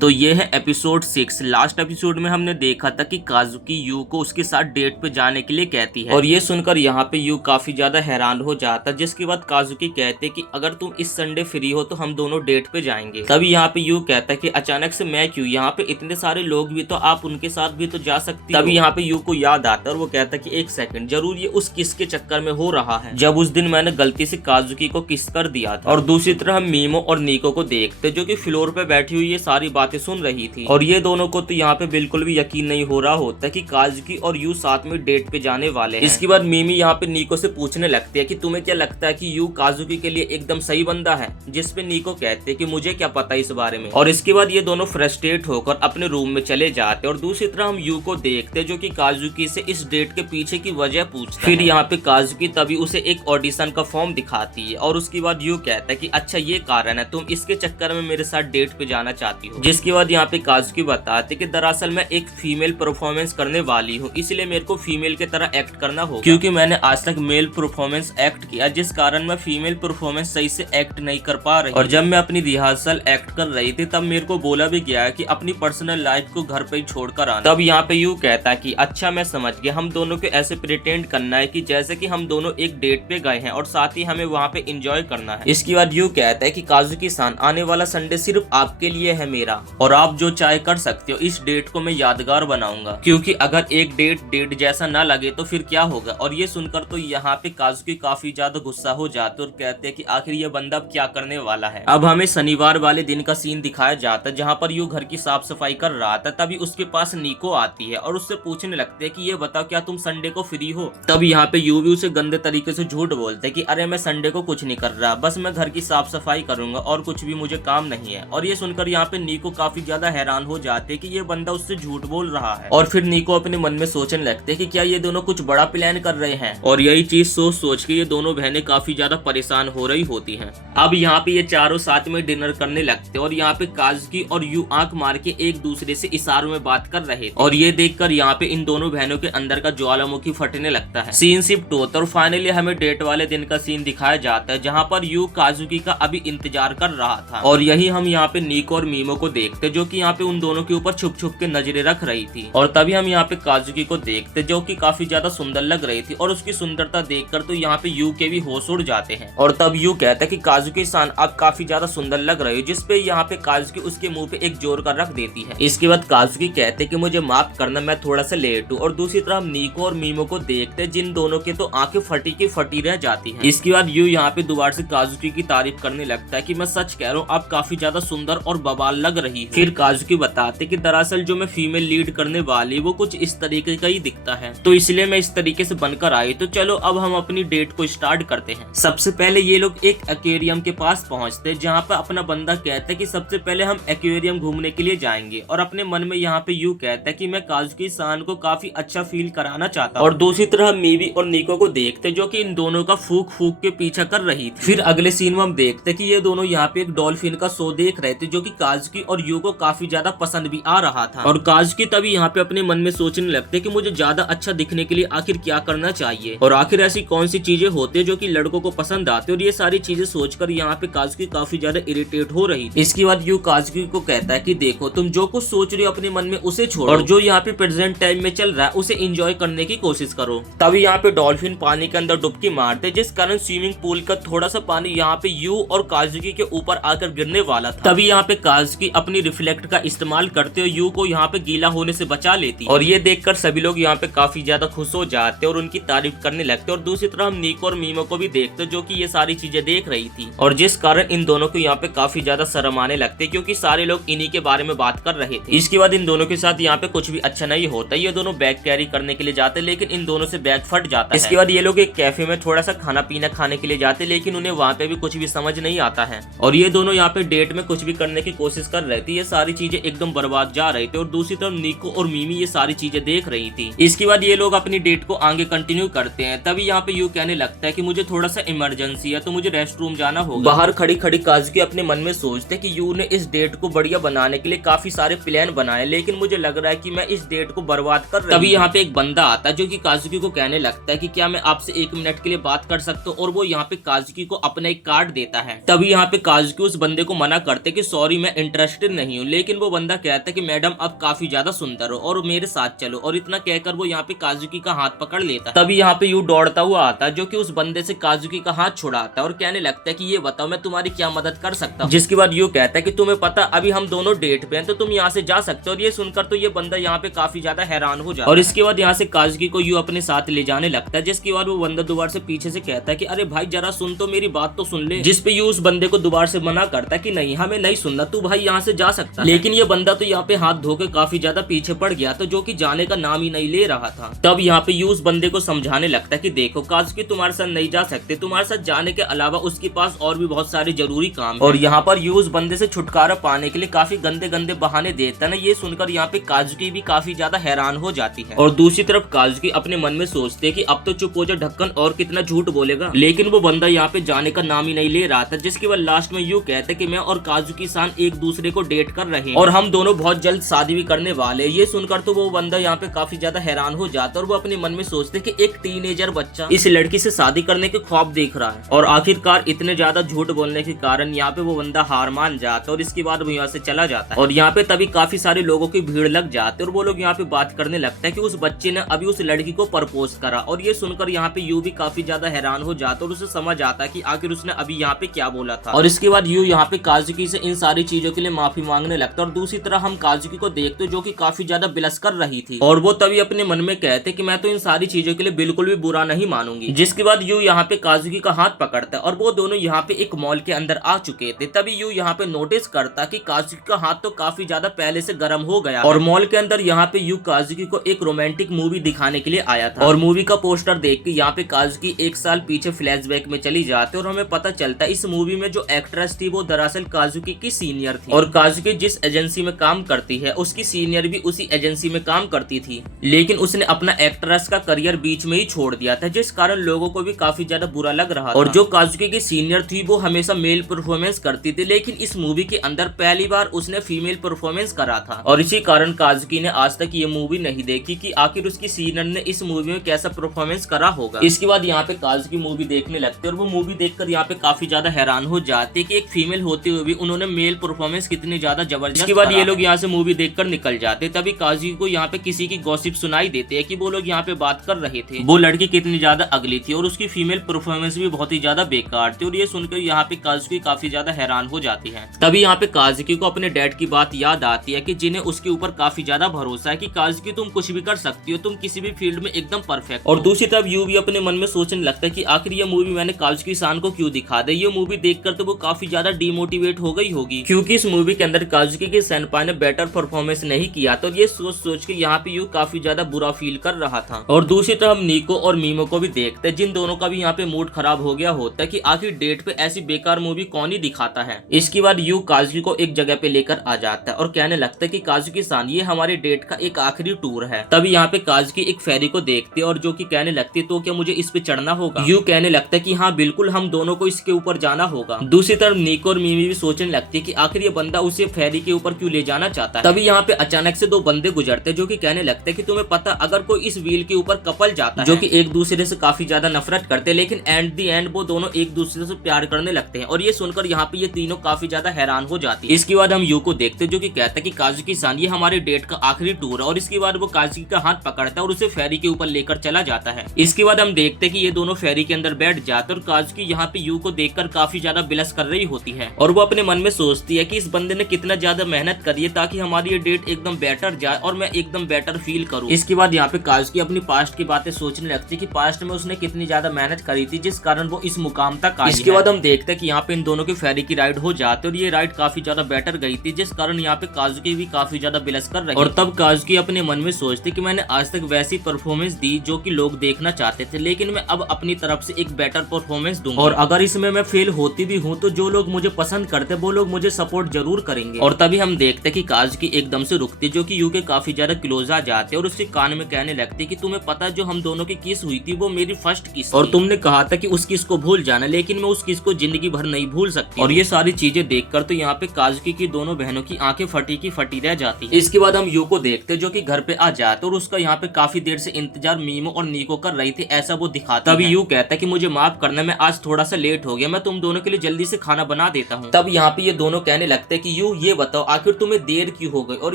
तो ये है एपिसोड 6। लास्ट एपिसोड में हमने देखा था कि काजुकी यू को उसके साथ डेट पे जाने के लिए कहती है और ये सुनकर यहाँ पे यू काफी ज्यादा हैरान हो जाता, जिसके बाद काजुकी कहते कि अगर तुम इस संडे फ्री हो तो हम दोनों डेट पे जाएंगे। तभी यहाँ पे यू कहता है कि अचानक से मैं क्यों, यहाँ पे इतने सारे लोग भी तो आप उनके साथ भी तो जा सकती हो। तभी यहाँ पे यू को याद आता है और वो कहता है कि एक सेकंड, जरूर ये उस किस के चक्कर में हो रहा है जब उस दिन मैंने गलती से काजुकी को किस कर दिया था। और दूसरी तरफ हम मीमो और निको को देखते जो कि फ्लोर पे बैठी हुई ये सारी बातें सुन रही थी और ये दोनों को तो यहाँ पे बिल्कुल भी यकीन नहीं हो रहा होता कि काजुकी और यू साथ में डेट पे जाने वाले हैं। इसके बाद मीमी यहाँ पे निको से पूछने लगती है कि तुम्हें क्या लगता है कि यू काजुकी के लिए एकदम सही बंदा है, जिसपे निको कहते कि मुझे क्या पता इस बारे में। और इसके बाद ये दोनों फ्रस्ट्रेट होकर अपने रूम में चले जाते और दूसरी तरफ हम यू को देखते जो कि काजुकी से इस डेट के पीछे की वजह पूछता है। फिर यहाँ पे काजुकी तभी उसे एक ऑडिशन का फॉर्म दिखाती है और उसके बाद यू कहता है कि अच्छा ये कारण है, तुम इसके चक्कर में मेरे साथ डेट पे जाना चाहती हो। जिसके बाद यहाँ पे काजुकी बताते कि दरअसल मैं एक फीमेल परफॉर्मेंस करने वाली हूँ, इसलिए मेरे को फीमेल की तरह एक्ट करना होगा, क्योंकि मैंने आज तक मेल परफॉर्मेंस एक्ट किया, जिस कारण मैं फीमेल परफॉर्मेंस सही से एक्ट नहीं कर पा रही। और जब मैं अपनी रिहर्सल एक्ट कर रही थी तब मेरे को बोला भी गया कि अपनी पर्सनल लाइफ को घर पे ही छोड़कर आना। तब यहाँ पे यू कहता है कि अच्छा मैं समझ गया, हम दोनों को ऐसे प्रिटेंड करना है कि जैसे कि हम दोनों एक डेट पे गए हैं और साथ ही हमें वहाँ पे एंजॉय करना है। इसके बाद यू कहता है कि काजुकी-सान, आने वाला संडे सिर्फ आपके लिए है मेरा, और आप जो चाहे कर सकते हो, इस डेट को मैं यादगार बनाऊंगा, क्योंकि अगर एक डेट जैसा ना लगे तो फिर क्या होगा। और ये सुनकर तो यहाँ पे काजुकी काफी ज्यादा गुस्सा हो जाते और कहते हैं कि आखिर ये बंदा अब क्या करने वाला है। अब हमें शनिवार वाले दिन का सीन दिखाया जाता है जहाँ पर यू घर की साफ सफाई कर रहा था। तभी उसके पास निको आती है और उससे पूछने लगते है कि ये बताओ क्या तुम संडे को फ्री हो। तब यहाँ पे यू भी उसे गंदे तरीके से झूठ बोलते है कि अरे मैं संडे को कुछ नहीं कर रहा, बस मैं घर की साफ सफाई करूंगा और कुछ भी मुझे काम नहीं है। और ये सुनकर यहाँ पे निको काफी ज्यादा हैरान हो जाते कि ये बंदा उससे झूठ बोल रहा है। और फिर निको अपने मन में सोचने लगते कि क्या ये दोनों कुछ बड़ा प्लान कर रहे हैं। और यही चीज सोच के ये दोनों बहनें काफी ज्यादा परेशान हो रही होती हैं। अब यहाँ पे ये चारों साथ में डिनर करने लगते और यहाँ पे काजुकी और यू आंख मार के एक दूसरे से इशारों में बात कर रहे थे। और ये देखकर यहाँ पे इन दोनों बहनों के अंदर का ज्वालामुखी फटने लगता है। सीन शिफ्ट होता है और फाइनली हमें डेट वाले दिन का सीन दिखाया जाता है जहाँ पर यू काजुकी का अभी इंतजार कर रहा था। और यही हम यहाँ पे निको और मीमो को देखते जो कि यहाँ पे उन दोनों के ऊपर छुप छुप के नजरें रख रही थी। और तभी हम यहाँ पे काजुकी को देखते जो कि काफी ज्यादा सुंदर लग रही थी और उसकी सुंदरता देखकर तो यहाँ पे यू के भी होश उड़ जाते हैं। और तब यू कहता है कि काजुकी-सान, आप काफी ज्यादा सुंदर लग रहे हो, जिसपे यहाँ पे काजुकी उसके मुंह पे एक जोर का रख देती है। इसके बाद काजुकी कहते कि मुझे माफ करना, मैं थोड़ा सा लेट हूँ। और दूसरी तरफ निको और मीमो को देखते जिन दोनों के तो आंखें फटी की फटी रह जाती हैं। इसके बाद यू यहाँ पे दोबारा से काजुकी की तारीफ करने लगता है कि मैं सच कह रहा हूँ, आप काफी ज्यादा सुंदर और बवाल लग रही है। फिर काजुकी बताते कि दरअसल जो मैं फीमेल लीड करने वाली वो कुछ इस तरीके का ही दिखता है, तो इसलिए मैं इस तरीके से बनकर आई। तो चलो अब हम अपनी डेट को स्टार्ट करते हैं। सबसे पहले ये लोग एक एक्वेरियम के पास पहुंचते जहाँ पर अपना बंदा कहता है कि सबसे पहले हम एक्वेरियम घूमने के लिए जाएंगे। और अपने मन में यहाँ पे यू कहता है कि मैं काजुकी-सान को काफी अच्छा फील कराना चाहता हूँ। और दूसरी तरफ मीवी और निको को देखते जो कि इन दोनों का फूक फूक के पीछा कर रही थी। फिर अगले सीन में हम देखते कि ये दोनों यहाँ पे एक डॉल्फिन का शो देख रहे थे जो कि काजुकी और यू को काफी ज्यादा पसंद भी आ रहा था। और काजुकी तभी यहाँ पे अपने मन में सोचने लगते कि मुझे ज्यादा अच्छा दिखने के लिए आखिर क्या करना चाहिए और आखिर ऐसी कौन सी चीजें होती है जो कि लड़कों को पसंद आते। और ये सारी चीजें सोचकर यहाँ पे काजुकी काफी ज्यादा इरिटेट हो रही थी। इसके बाद यू काजुकी को कहता है कि देखो, तुम जो कुछ सोच रही हो अपने मन में उसे छोड़ो और जो यहाँ पे प्रेजेंट टाइम में चल रहा है उसे एंजॉय करने की कोशिश करो। तभी यहाँ पे डॉल्फिन पानी के अंदर डुबकी मारते जिस कारण स्विमिंग पूल का थोड़ा सा पानी यहाँ पे यू और काजुकी के ऊपर आकर गिरने वाला था। तभी यहाँ पे काजुकी अपनी रिफ्लेक्ट का इस्तेमाल करते हुए यू को यहाँ पे गीला होने से बचा लेती और ये देखकर सभी लोग यहाँ पे काफी ज्यादा खुश हो जाते और उनकी तारीफ करने लगते। और दूसरी तरफ हम निको और मीमो को भी देखते जो कि ये सारी चीजें देख रही थी और जिस कारण इन दोनों को यहाँ पे काफी ज्यादा शर्म आने लगते क्योंकि सारे लोग इन्हीं के बारे में बात कर रहे थे। इसके बाद इन दोनों के साथ यहाँ पे कुछ भी अच्छा नहीं होता, ये दोनों बैग कैरी करने के लिए जाते लेकिन इन दोनों से बैग फट जाता है। इसके बाद ये लोग एक कैफे में थोड़ा सा खाना पीना खाने के लिए जाते लेकिन उन्हें वहाँ पे भी कुछ भी समझ नहीं आता है और ये दोनों यहाँ पे डेट में कुछ भी करने की कोशिश कर रहे थे। ये सारी चीजें एकदम बर्बाद जा रही थी और दूसरी तरफ निको और मीमी ये सारी चीजें देख रही थी। इसके बाद ये लोग अपनी डेट को आगे कंटिन्यू करते हैं। तभी यहाँ पे यू कहने लगता है कि मुझे थोड़ा सा इमरजेंसी है तो मुझे रेस्ट रूम जाना होगा। बाहर खड़ी खड़ी काजुकी अपने मन में सोचते कि यू ने इस डेट को बढ़िया बनाने के लिए काफी सारे प्लान बनाए लेकिन मुझे लग रहा है कि मैं इस डेट को बर्बाद कर रही हूं। तभी यहाँ पे एक बंदा आता है जो कि काजुकी को कहने लगता है कि क्या मैं आपसे 1 मिनट के लिए बात कर सकता हूँ और वो यहाँ पे काजुकी को अपना एक कार्ड देता है। तभी यहाँ पे काजुकी उस बंदे को मना करते कि सॉरी मैं इंटरेस्टेड सुंदर नहीं हूँ, लेकिन वो बंदा कहता है कि मैडम अब काफी ज्यादा सुंदर हो और मेरे साथ चलो, और इतना कहकर वो यहाँ पे काजुकी का हाथ पकड़ लेता है। तभी यहाँ पे यू दौड़ता हुआ आता है जो कि उस बंदे से काजुकी का हाथ छुड़ाता है और कहने लगता है कि ये बताओ मैं तुम्हारी क्या मदद कर सकता हूँ। जिसके बाद यू कहता है कि तुम्हें पता अभी हम दोनों डेट पे हैं तो तुम यहाँ से जा सकते हो। और ये सुनकर तो ये बंदा यहाँ पे काफी ज्यादा हैरान हो जाता है और इसके बाद यहाँ से काजुकी को यू अपने साथ ले जाने लगता है। जिसके बाद वो बंदा दोबारा से पीछे से कहता है कि अरे भाई जरा सुन तो, मेरी बात तो सुन ले। जिसपे यू उस बंदे को दोबारा से मना करता है कि नहीं हमें नहीं सुनना, तू भाई यहाँ से जा सकता है। लेकिन ये बंदा तो यहाँ पे हाथ धोकर काफी ज्यादा पीछे पड़ गया था, जो कि जाने का नाम ही नहीं ले रहा था। तब यहाँ पे यू उस बंदे को समझाने लगता है कि देखो काजुकी तुम्हारे साथ नहीं जा सकते, तुम्हारे साथ जाने के अलावा उसके पास और भी बहुत सारे जरूरी काम है। और यहाँ पर यू उस बंदे से छुटकारा पाने के लिए काफी गंदे गंदे बहाने देता है ना। ये सुनकर यहाँ पे काजुकी भी काफी ज्यादा हैरान हो जाती है। और दूसरी तरफ काजुकी अपने मन में सोचते है कि अब तो चुप हो जा ढक्कन, और कितना झूठ बोलेगा। लेकिन वो बंदा यहाँ पे जाने का नाम ही नहीं ले रहा था। जिसके बाद लास्ट में यू कहते कि मैं और काजुकी सान एक दूसरे को डेट कर रहे हैं और हम दोनों बहुत जल्द शादी भी करने वाले। ये सुनकर तो वो बंदा यहाँ पे काफी ज्यादा हैरान हो जाता है और वो अपने मन में सोचते कि एक टीनेजर बच्चा इस लड़की से शादी करने के ख्वाब देख रहा है। और आखिरकार इतने ज्यादा झूठ बोलने के कारण यहाँ पे वो बंदा हार मान जाता है और इसके बाद वो यहाँ से चला जाता है। और यहाँ पे तभी काफी सारे लोगों की भीड़ लग जाती है और वो लोग यहाँ पे बात करने लगता है कि उस बच्चे ने अभी उस लड़की को प्रपोज करा। और ये सुनकर यहाँ पे यू भी काफी ज्यादा हैरान हो जाता है और उसे समझ आता है कि आखिर उसने अभी यहाँ पे क्या बोला था। और इसके बाद यू यहाँ पे काजुकी से इन सारी चीजों के लिए माफी मांगने लगता है। और दूसरी तरह हम काजुकी को देखते जो कि काफी ज्यादा बिलस कर रही थी और वो तभी अपने मन में कहते कि मैं तो इन सारी चीजों के लिए बिल्कुल भी बुरा नहीं मानूंगी। जिसके बाद यू यहाँ पे काजुकी का हाथ पकड़ता है और वो दोनों यहाँ पे एक मॉल के अंदर आ चुके थे। तभी यू यहाँ पे नोटिस करता कि काजुकी का हाथ तो काफी ज्यादा पहले से गर्म हो गया और मॉल के अंदर यहाँ पे यू काजुकी को एक रोमांटिक मूवी दिखाने के लिए आया था। और मूवी का पोस्टर देख के यहाँ पे काजुकी एक साल पीछे फ्लैशबैक में चली जाती है और हमें पता चलता है इस मूवी में जो एक्ट्रेस थी वो दरअसल काजुकी की सीनियर थी। और काजुकी जिस एजेंसी में काम करती है उसकी सीनियर भी उसी एजेंसी में काम करती थी, लेकिन उसने अपना एक्ट्रेस का करियर बीच में ही छोड़ दिया था, जिस कारण लोगों को भी काफी ज्यादा बुरा लग रहा था। और जो काजुकी की सीनियर थी वो हमेशा मेल परफॉर्मेंस करती थी, लेकिन इस मूवी के अंदर पहली बार उसने फीमेल परफॉर्मेंस करा था। और इसी कारण काजुकी ने आज तक ये मूवी नहीं देखी कि आखिर उसकी सीनियर ने इस मूवी में कैसा परफॉर्मेंस करा होगा। इसके बाद यहाँ पे काजुकी मूवी देखने लगते और वो मूवी देखकर यहाँ पे काफी ज्यादा हैरान हो जाते कि एक फीमेल होते हुए भी उन्होंने मेल परफॉर्मेंस कितनी ज्यादा जबरदस्त। इसके बाद ये लोग यहाँ से मूवी देखकर निकल जाते। तभी काजुकी को यहाँ पे किसी की गॉसिप सुनाई देती है कि वो लोग यहाँ पे बात कर रहे थे वो लड़की कितनी ज्यादा अगली थी और उसकी फीमेल परफॉर्मेंस भी बहुत ही ज्यादा बेकार थी। और ये सुनकर यहाँ पे काजुकी काफी ज्यादा हैरान हो जाती है। तभी यहाँ पे काजुकी को अपने डैड की बात याद आती है कि जिन्हें उसके ऊपर काफी ज्यादा भरोसा है कि काजुकी तुम कुछ भी कर सकती हो, तुम किसी भी फील्ड में एकदम परफेक्ट। और दूसरी तरफ यू भी अपने मन में सोचने लगता है कि आखिर ये मूवी मैंने काजुकी सान को क्यों दिखा दे। ये मूवी देखकर तो वो काफी ज्यादा डिमोटिवेट हो गई होगी क्योंकि इस मूवी के अंदर काजुकी के सेनपाई ने बेटर परफॉर्मेंस नहीं किया। तो ये सोच के यहाँ पे यू काफी ज्यादा बुरा फील कर रहा था। और दूसरी तरफ हम नीको और मीमो को भी देखते हैं, जिन दोनों का भी यहाँ पे मूड खराब हो गया होता है कि आखिर डेट पे ऐसी बेकार मूवी कौन ही दिखाता है। इसके बाद यू काजुकी को एक जगह पे लेकर आ जाता है और कहने लगता है कि काजुकी सान ये हमारे डेट का एक आखिरी टूर है। तभी यहाँ पे काजुकी एक फेरी को देखते और जो कि कहने लगती तो क्या मुझे इस पे चढ़ना होगा। यू कहने लगता है कि हाँ बिल्कुल हम दोनों को इसके ऊपर जाना होगा। दूसरी तरफ नीको और मीमी भी सोचने लगती है कि आखिर ये बंदा उसे फेरी के ऊपर क्यों ले जाना चाहता है। तभी यहाँ पे अचानक से दो बंदे गुजरते जो कि कहने लगते कि तुम्हें पता अगर कोई इस व्हील के ऊपर कपल जाता है जो कि एक दूसरे से काफी ज्यादा नफरत करते, लेकिन एंड दी एंड वो दोनों एक दूसरे से प्यार करने लगते हैं। और ये सुनकर यहाँ पे ये तीनों काफी ज्यादा हैरान हो जाती है। इसके बाद हम यू को देखते जो कि कहता है कि काजुकी सान ये हमारे डेट का आखिरी टूर है। और इसके बाद वो काजुकी का हाथ पकड़ता है और उसे फेरी के ऊपर लेकर चला जाता है। इसके बाद हम देखते कि ये दोनों फेरी के अंदर बैठ जाते और काजुकी यहाँ पे यू को देखकर काफी ज्यादा बिलस कर रही होती है और वो अपने मन में सोचती है कि इस बंदे ने कितना ज्यादा मेहनत करी है ताकि हमारी ये डेट एकदम बेटर जाए और मैं एकदम बेटर फील करूं। इसके बाद यहाँ पे काजुकी अपनी पास्ट की बातें सोचने लगती है कि पास्ट में उसने कितनी ज्यादा मेहनत करी थी जिस कारण वो इस मुकाम तक आई। इसके बाद हम देखते हैं कि यहाँ पे इन दोनों की फेरी की राइड हो जाती है और ये राइड काफी ज्यादा बेटर गई थी जिस कारण यहाँ पे काजुकी भी काफी ज्यादा बिलस कर रही है। और तब काजुकी अपने मन में सोचती कि मैंने आज तक वैसी परफॉर्मेंस दी जो कि लोग देखना चाहते थे, लेकिन मैं अब अपनी तरफ से एक बेटर परफॉर्मेंस दूंगा और अगर इसमें मैं फेल होती भी हूँ तो जो लोग मुझे पसंद करते वो लोग मुझे सपोर्ट जरूर करेंगे। और तभी हम देखते कि काजुकी एकदम से रुकती जो कि यू के काफी ज्यादा क्लोज आ जाते और उसके कान में कहने लगती कि तुम्हें पता जो हम दोनों की किस हुई थी वो मेरी फर्स्ट किस और तुमने कहा था कि उस किस को भूल जाना, लेकिन मैं उस किस को जिंदगी भर नहीं भूल सकती। और ये सारी चीजें देखकर तो यहाँ पे काजुकी की दोनों बहनों की आंखें फटी की फटी रह जाती है। इसके बाद हम यू को देखते जो कि घर पे आ जाते और उसका यहाँ पे काफी देर से इंतजार मीमो और नीको कर रही थी ऐसा वो दिखाता। तभी यू कहता है कि मुझे माफ करना मैं आज थोड़ा सा लेट हो गया, मैं तुम दोनों के लिए जल्दी से खाना बना देता हूँ। तब यहाँ पे ये दोनों कहने लगते कि यू ये बताओ आखिर तुम्हें देर क्यों हो गई। और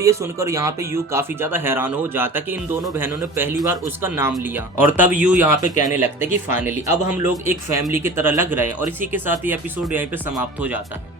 ये सुनकर यहाँ पे यू काफी ज्यादा हैरान हो जाता कि इन दोनों बहनों ने पहली बार उसका नाम लिया। और तब यू यहाँ पे कहने लगता है कि फाइनली अब हम लोग एक फैमिली की तरह लग रहे हैं। और इसी के साथ ये एपिसोड यहीं पे समाप्त हो जाता है।